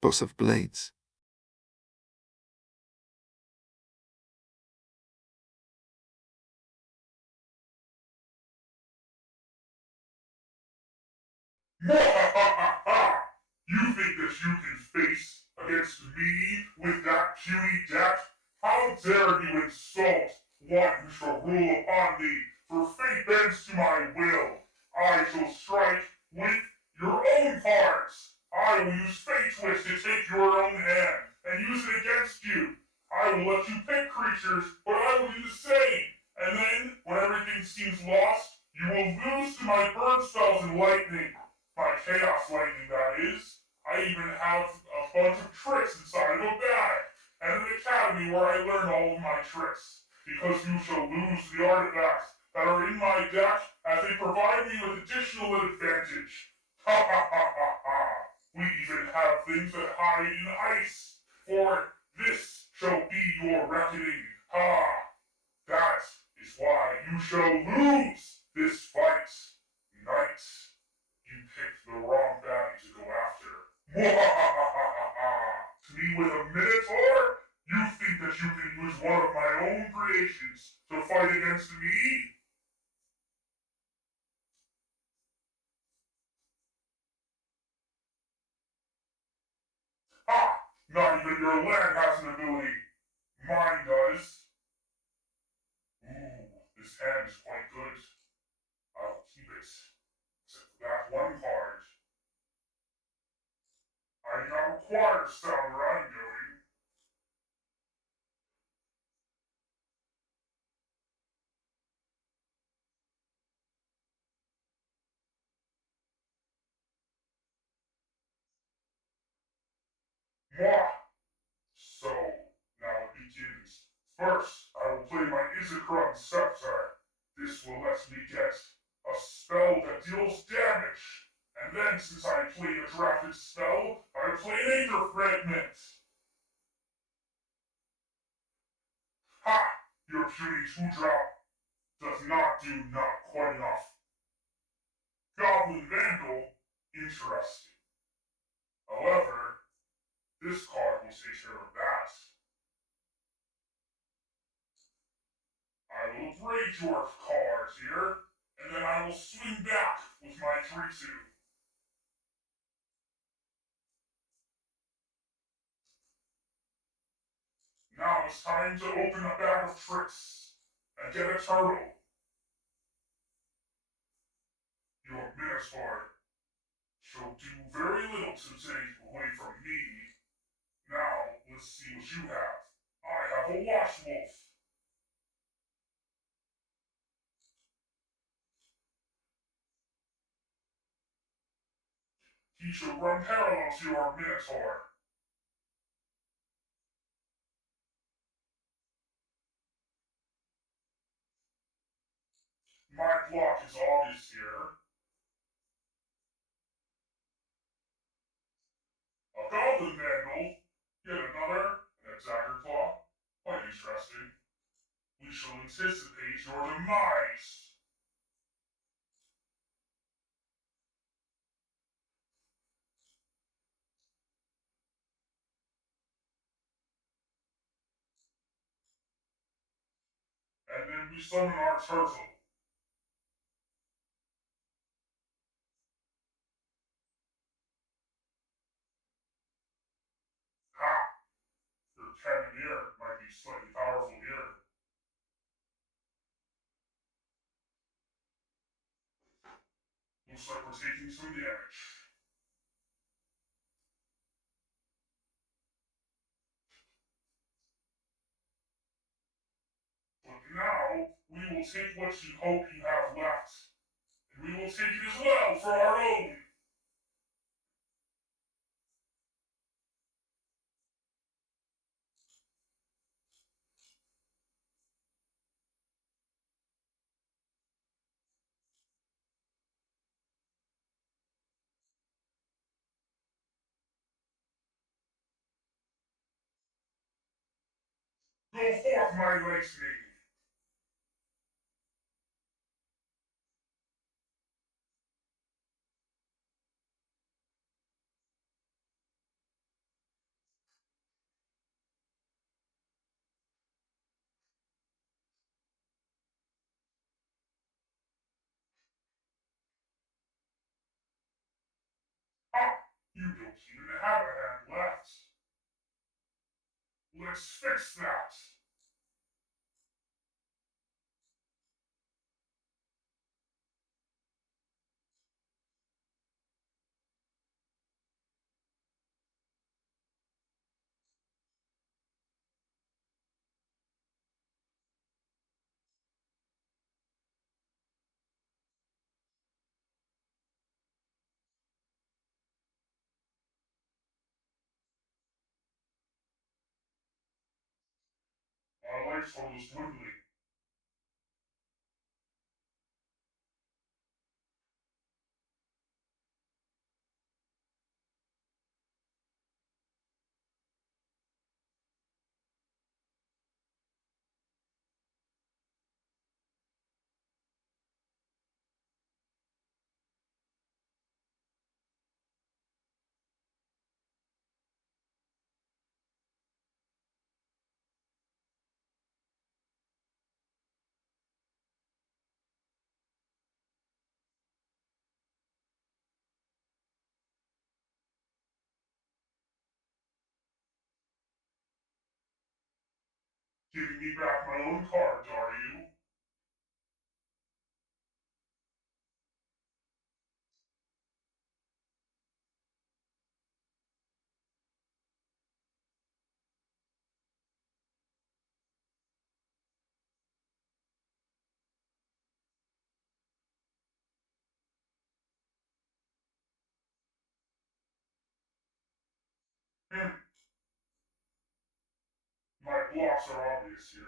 Boss of Blades. You think that you can face against me with that puny deck? How dare you insult one who shall rule upon me, for fate bends to my will. I shall strike with your own cards. I will use Fatetwist to take your own hand and use it against you. I will let you pick creatures, but I will do the same. And then, when everything seems lost, you will lose to my burn spells and lightning. My chaos lightning, that is. I even have a bunch of tricks inside of a bag, and an academy where I learn all of my tricks. Because you shall lose the artifacts that are in my deck, as they provide me with additional advantage. Ha ha ha ha ha! We even have things that hide in ice, for this shall be your reckoning. Ha! That is why you shall lose this fight. Knight, you picked the wrong baddie to go after. Mwahahahaha! Me with a Minotaur? You think that you can use one of my own creations to fight against me? Ha! Not even your land has an ability. Mine does. Ooh, this hand is quite good. I'll keep it. Except for that one card. I do not require to sound where I'm going. Mwah! So, now it begins. First, I will play my Izzakron Scepter. This will let me get a spell that deals damage. And then, since I played a drafted spell, I play an Aether Fragment. Ha! Your puny 2-drop does not do not quite enough. Goblin Vandal, interesting. However, this card will take care of that. I will braid your cards here, and then I will swing back with my 3-2. Now it's time to open a bag of tricks and get a turtle. Your Minotaur shall do very little to take away from me. Now, let's see what you have. I have a Watch Wolf. He shall run parallel to your Minotaur. My block is obvious here. A Goblin Vandal. Yet another, an Dagger Claw. Quite interesting. We shall anticipate your demise. And then we summon our turtle. Ha! Your Cannoneer might be slightly powerful here. Looks like we're taking some damage. But now, we will take what you hope you have left, and we will take it as well for our own. Go forth, my lightning. You don't even have a hand left. Let's fix that. My life total is dwindling. Giving me back my own card, are you? My blocks are obvious here.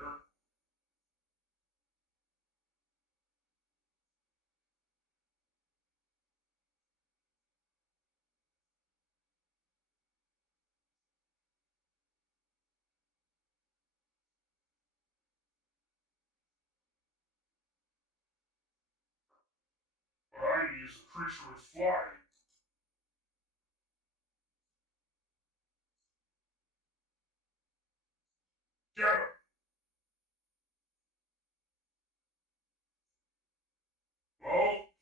But I need to use a creature with fly. Get him! Well,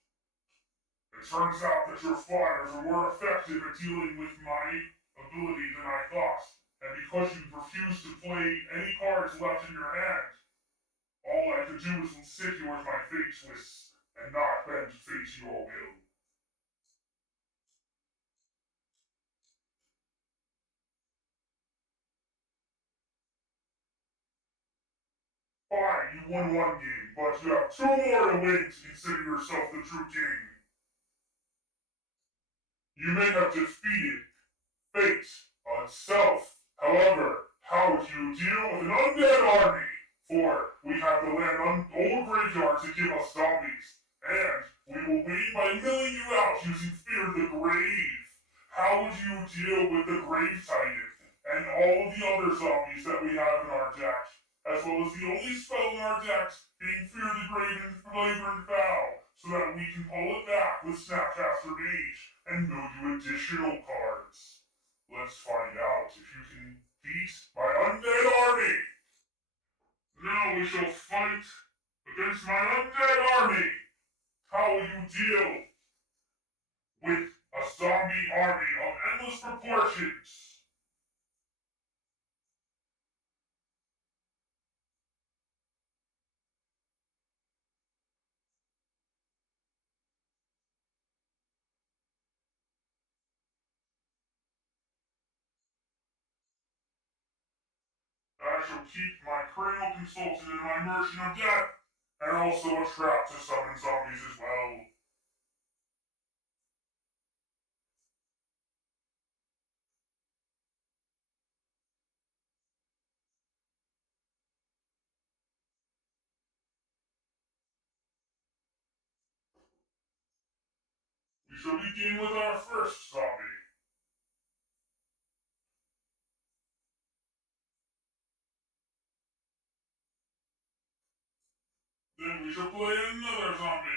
it turns out that your flyers are more effective at dealing with my ability than I thought. And because you refuse to play any cards left in your hand, all I could do is sit here with my Fatetwist and not bend fate to your will. Fine, you won one game, but you have two more to win to consider yourself the true king. You may have defeated fate itself. However, how would you deal with an undead army? For we have the land old graveyard to give us zombies, and we will win by milling you out using Fear the Grave. How would you deal with the Grave Titan and all of the other zombies that we have in our deck, as well as the only spell in our deck being Fear the Grave and Flagrant Foul, so that we can pull it back with Snapcaster Mage and mill you additional cards? Let's find out if you can beat my undead army! Now we shall fight against my undead army! How will you deal with a zombie army of endless proportions? I shall keep my cranial consultant and my merchant of death, and also a trap to summon zombies as well. We shall begin with our first zombie. Then we shall play another zombie.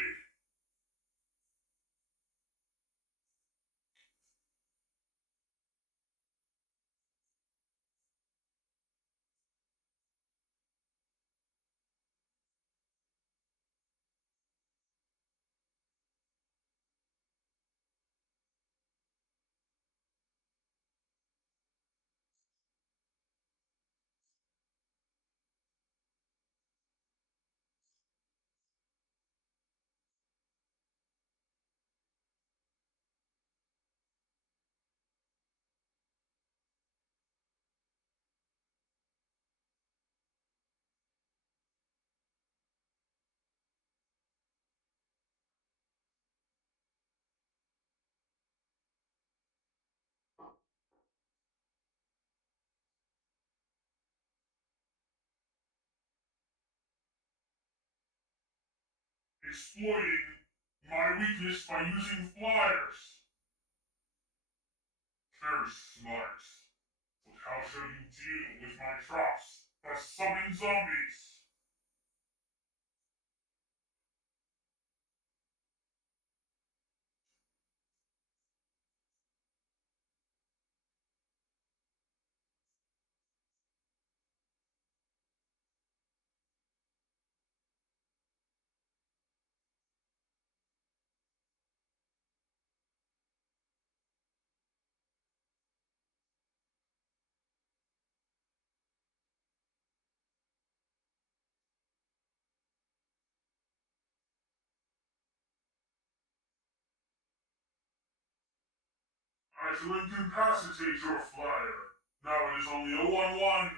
exploiting my weakness by using flyers. Very smart. But how shall you deal with my traps that summon zombies? I shall incapacitate your flyer. Now it is only a 1-1.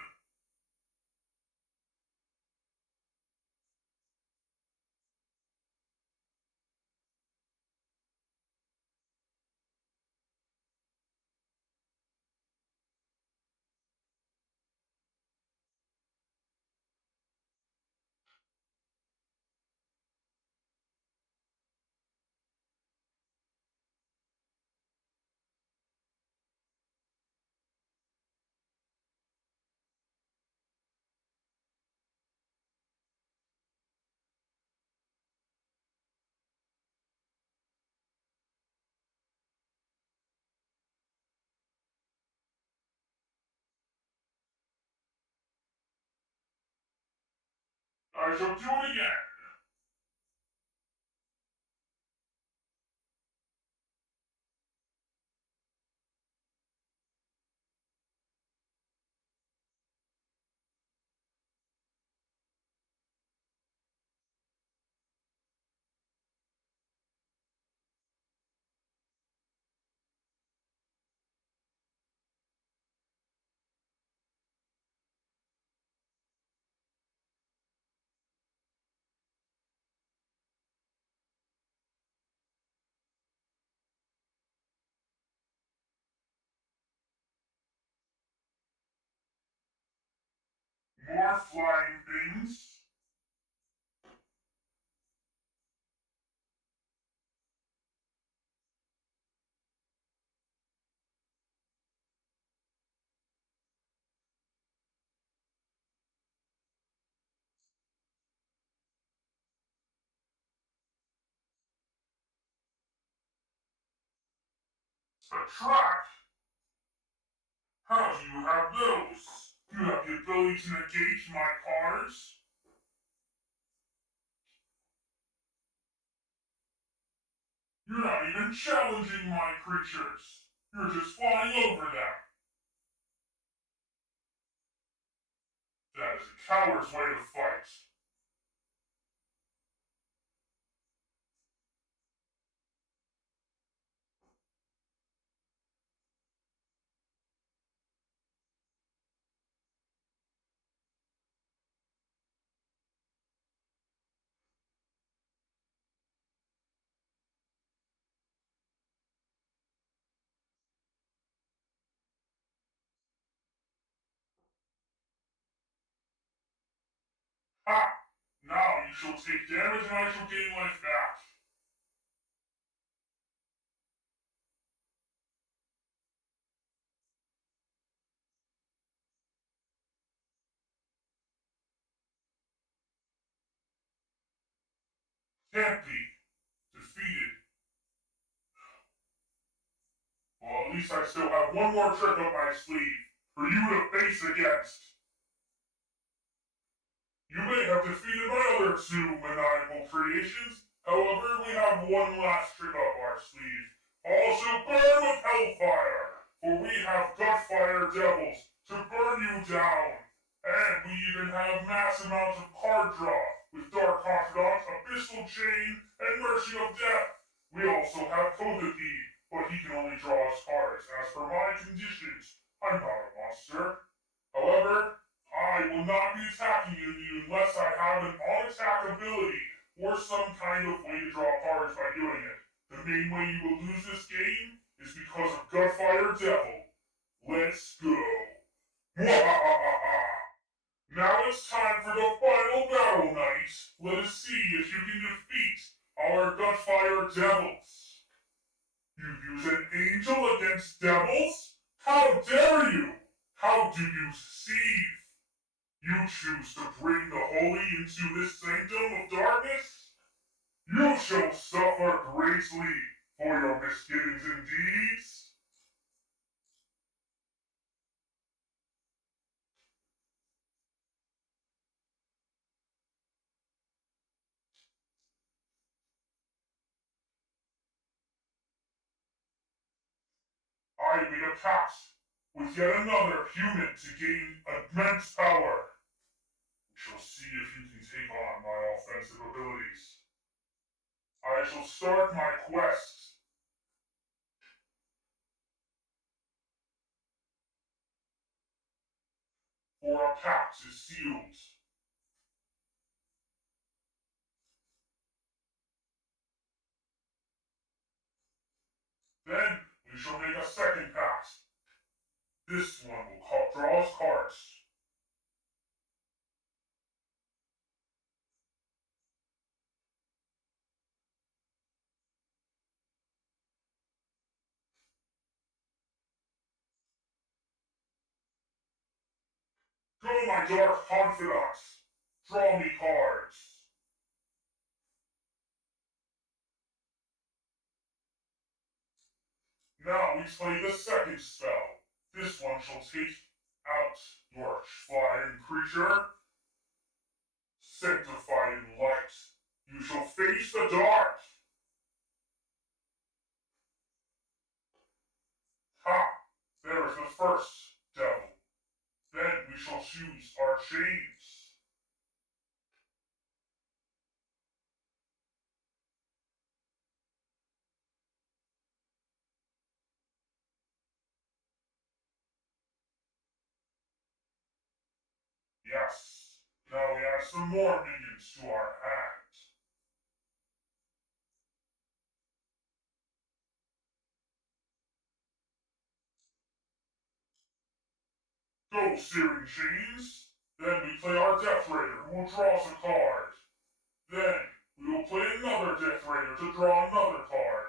I shall do it again. More flying things. A trap? How do you have those? You have the ability to negate my cards? You're not even challenging my creatures. You're just flying over them. That is a coward's way to fight. Ha! Now you shall take damage and I shall gain life back. Can't be. Defeated. Well, at least I still have one more trick up my sleeve for you to face against. You may have defeated my other two maniacal creations, however, we have one last trick up our sleeve. Also burn with Hellfire, for we have Gutfire Devils to burn you down. And we even have mass amounts of card draw with Dark Confidant, Abyssal Chain, and Mercy of Death. We also have Kodathi, but he can only draw us cards. As for my conditions, I'm not a monster. However, I will not be attacking you unless I have an on-attack ability or some kind of way to draw cards by doing it. The main way you will lose this game is because of Gutfire Devil. Let's go. Now it's time for the final battle, Knight. Let us see if you can defeat Gunfire Devils. You use an angel against devils? How dare you? How do you deceive? You choose to bring the holy into this sanctum of darkness? You shall suffer greatly for your misgivings and deeds. I made a pact with yet another human to gain immense power. We shall see if you can take on my offensive abilities. I shall start my quest. For a pact is sealed. Then we shall make a second pact. This one will draw us cards. Go, my dark confidant. Draw me cards. Now we play the second spell. This one shall take out your flying creature. Sanctified in light, you shall face the dark. Ha! There is the first devil. Then we shall choose our chains. Yes. Now we add some more minions to our hand. Go, Searing chains. Then we play our Death Raider, who will draw us a card. Then we will play another Death Raider to draw another card.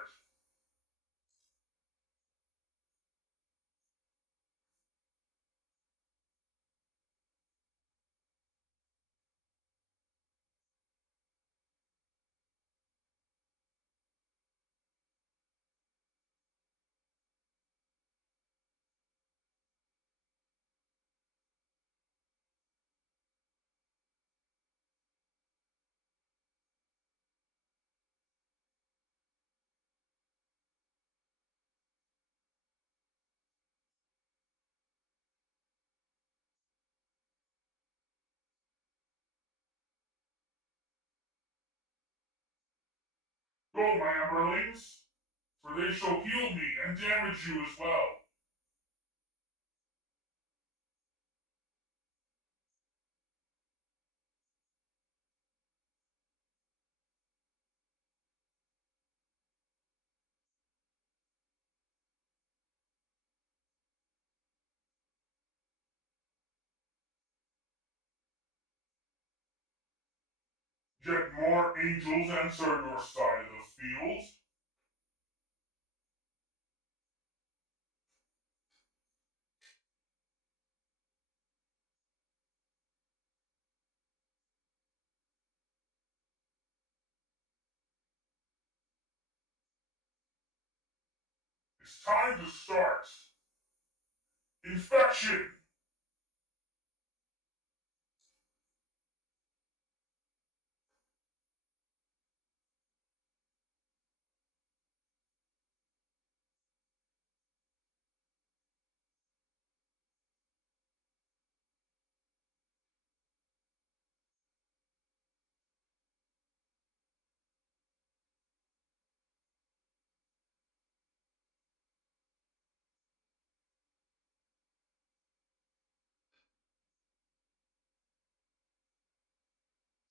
Go, my Emberlings, for they shall heal me and damage you as well. Yet more angels answer your side of the field. It's time to start. Infection!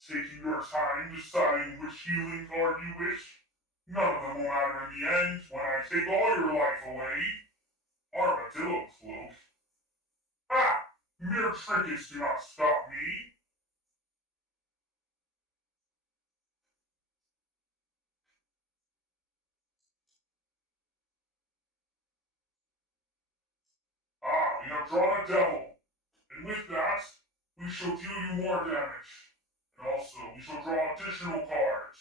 Taking your time deciding which healing card you wish. None of them will matter in the end when I take all your life away. Armadillo cloak. Ha! Mere trinkets do not stop me. a devil. And with that, we shall deal you more damage. And also, we shall draw additional cards.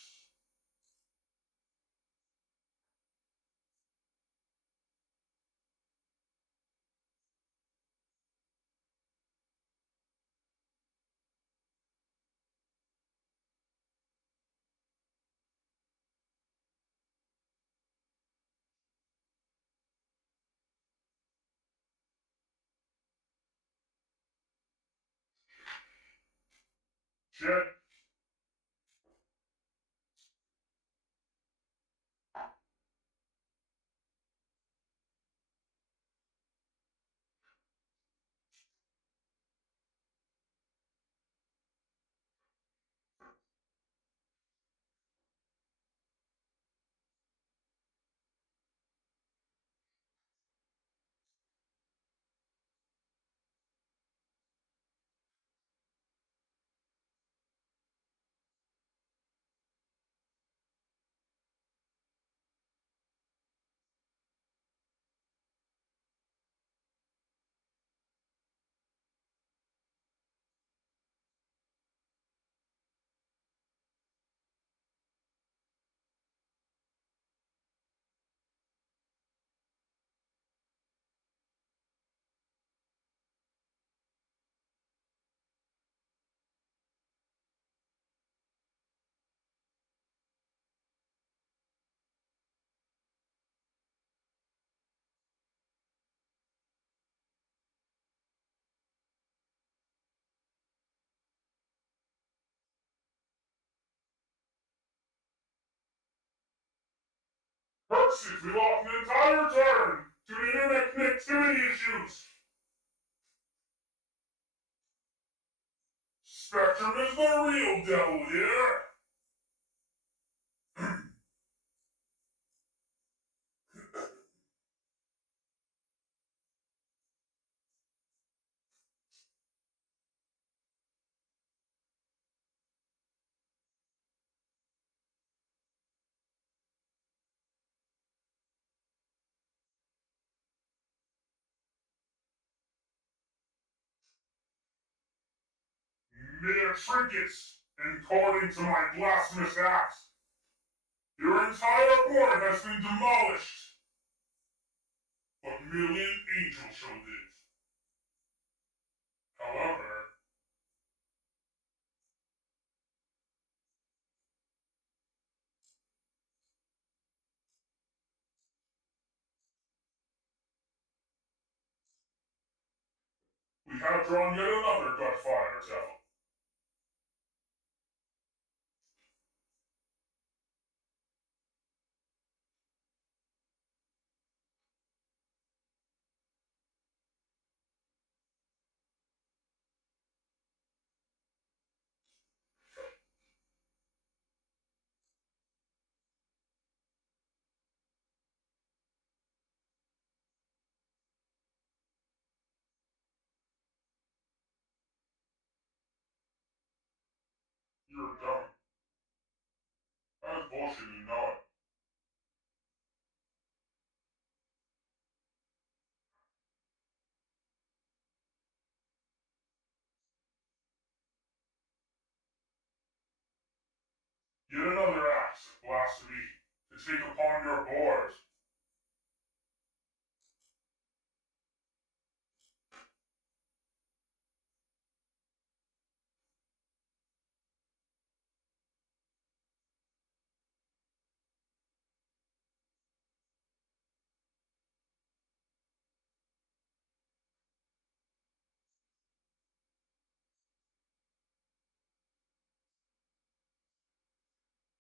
Check. Curses, we lost an entire turn due to internet connectivity issues. Spectrum is the real devil here. Mere trinkets, according to my blasphemous act. Your entire board has been demolished. But merely an angel shall live. However, we have drawn yet another Gutfire devil. You're a dummy. That's bullshit, you know it. Yet another act of blasphemy to take upon your board.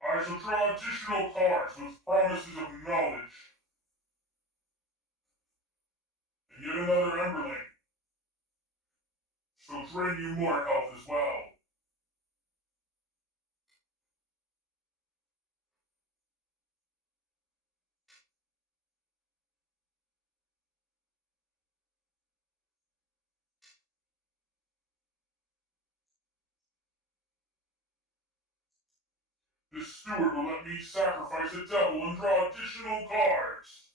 I shall draw additional cards with promises of knowledge. And yet another Emberling shall drain you more health as well. This steward will let me sacrifice a devil and draw additional cards.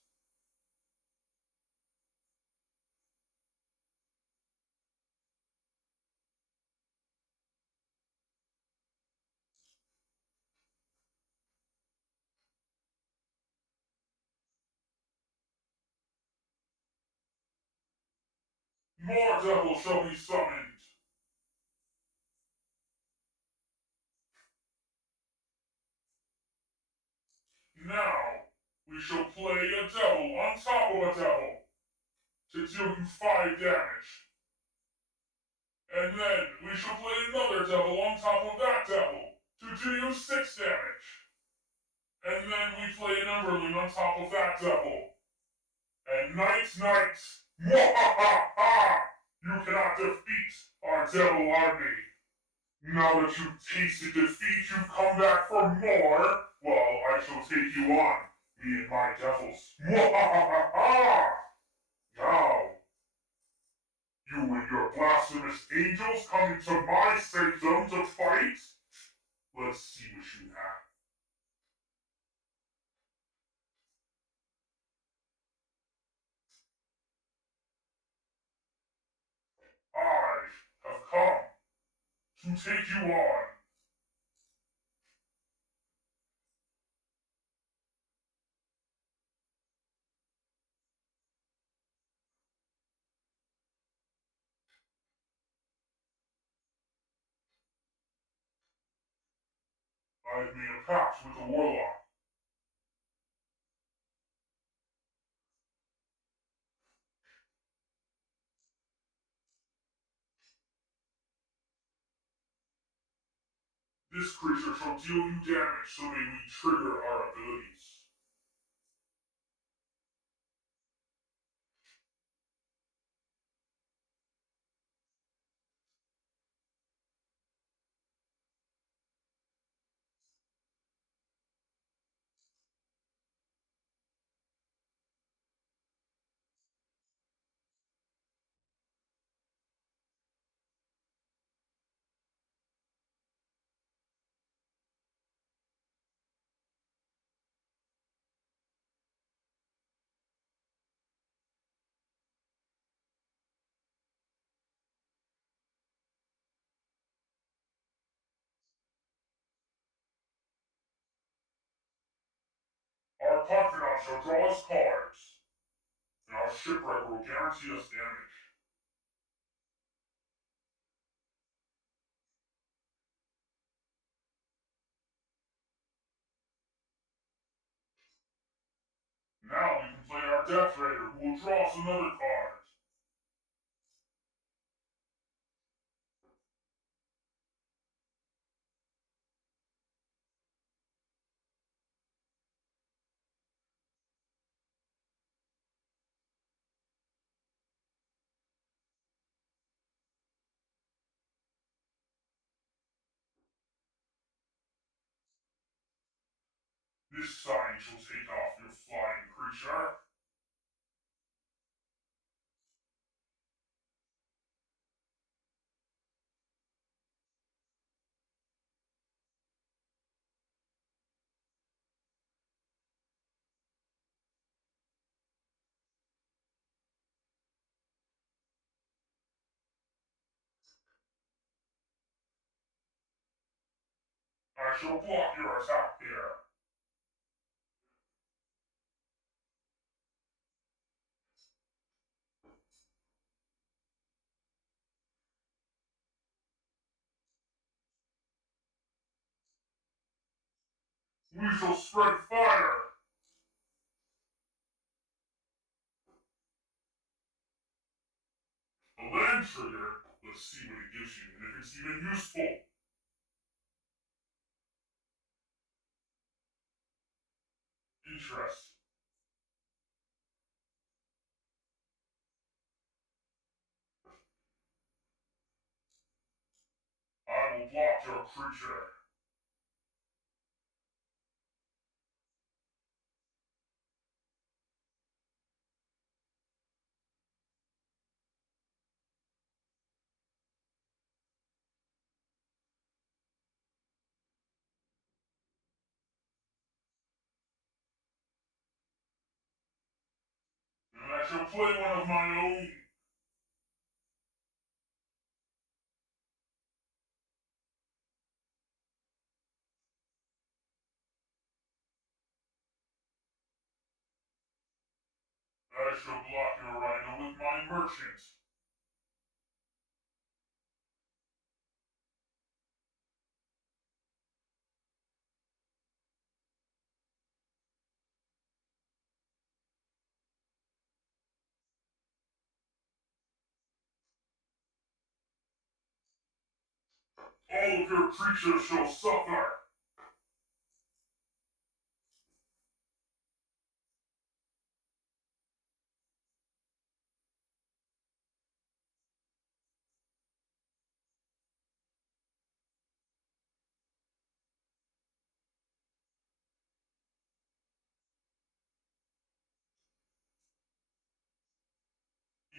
More devils shall be summoned. Now, we shall play a devil on top of a devil to deal you 5 damage. And then we shall play another devil on top of that devil to do you 6 damage. And then we play an Emberling on top of that devil. And night, mwahaha! You cannot defeat our devil army. Now that you've tasted defeat, you've come back for more. Well, I shall take you on, me and my devils. Mwahaha! Now, you and your blasphemous angels come into my sanctum to fight? Let's see what you have. I have come to take you on. I've made a pact with the Warlock. This creature shall deal you damage, so may we trigger our abilities. Our Confidant shall draw us cards, and our Shipwrecker will guarantee us damage. Now we can play our Death Raider, who will draw us another card. This sign shall take off your flying creature. I shall block your attack here. We shall spread fire. A land trigger? Let's see what it gives you, and if it's even useful. Interesting. I will block your creature. And I shall play one of my own. I shall block your rhino with my merchant. All of your creatures shall suffer.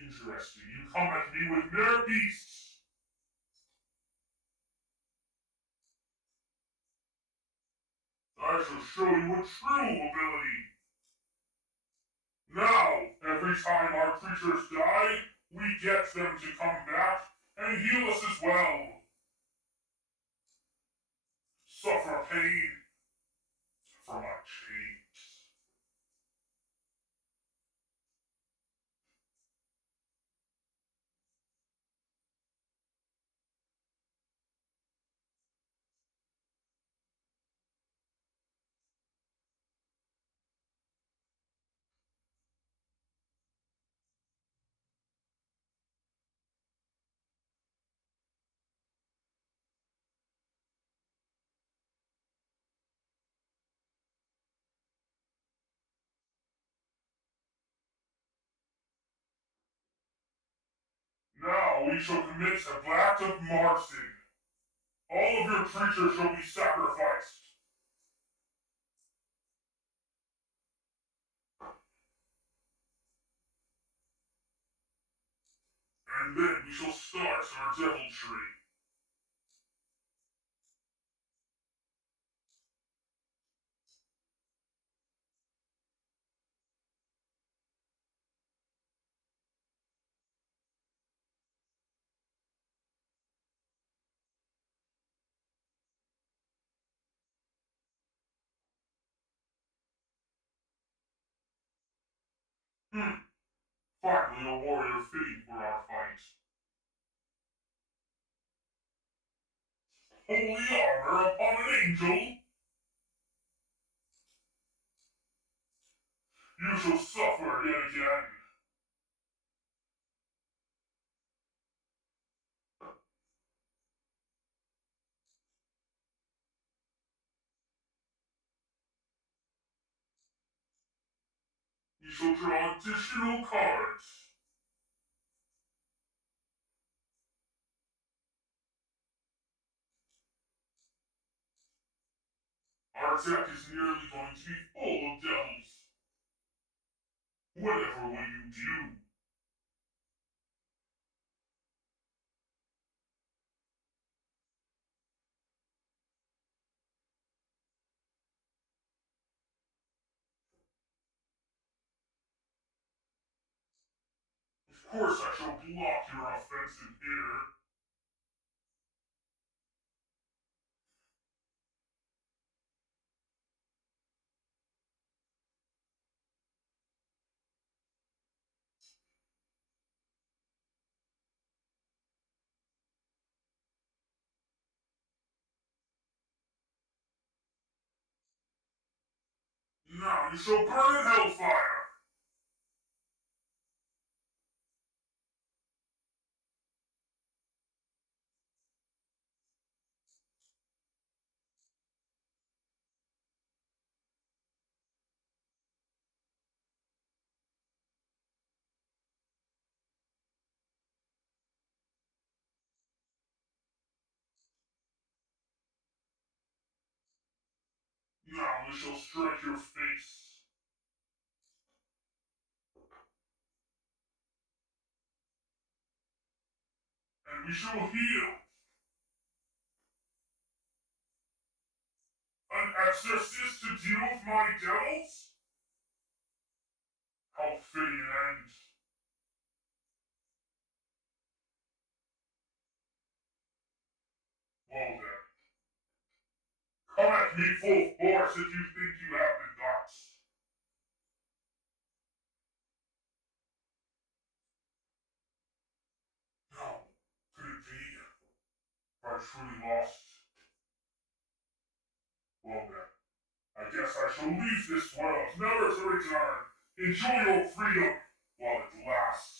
Interesting. You come at me with mere beasts. I shall show you a true ability. Now, every time our creatures die, we get them to come back and heal us as well. Suffer pain from our chains. Now we shall commit a act of marching. All of your creatures shall be sacrificed. And then we shall start our deviltry. Finally a warrior fitting for our fight. Holy armor upon an angel? You shall suffer yet again. You shall draw additional cards. Our deck is nearly going to be full of devils. Whatever will you do? Of course I shall block your offensive here. Now you shall burn in Hellfire. Now we shall strike your face. And we shall heal. An exorcist to deal with my devils? How fitting an end. Well then, come at me full force if you think you have the guts. No, could it be? Have I truly lost? Well then, I guess I shall leave this world, never to return. Enjoy your freedom while it lasts.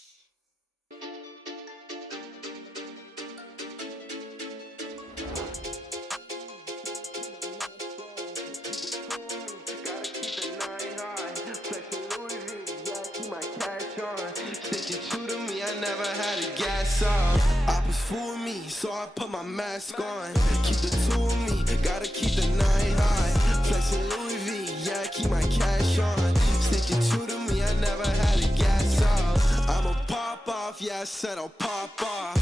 never had a gas off. Oppas fool me, so I put my mask on. Keep the two of me, gotta keep the 9 high. Flexing Louis V, yeah, I keep my cash on. Sticking true to me, I never had a gas off. I'ma pop off, yeah, I said I'll pop off.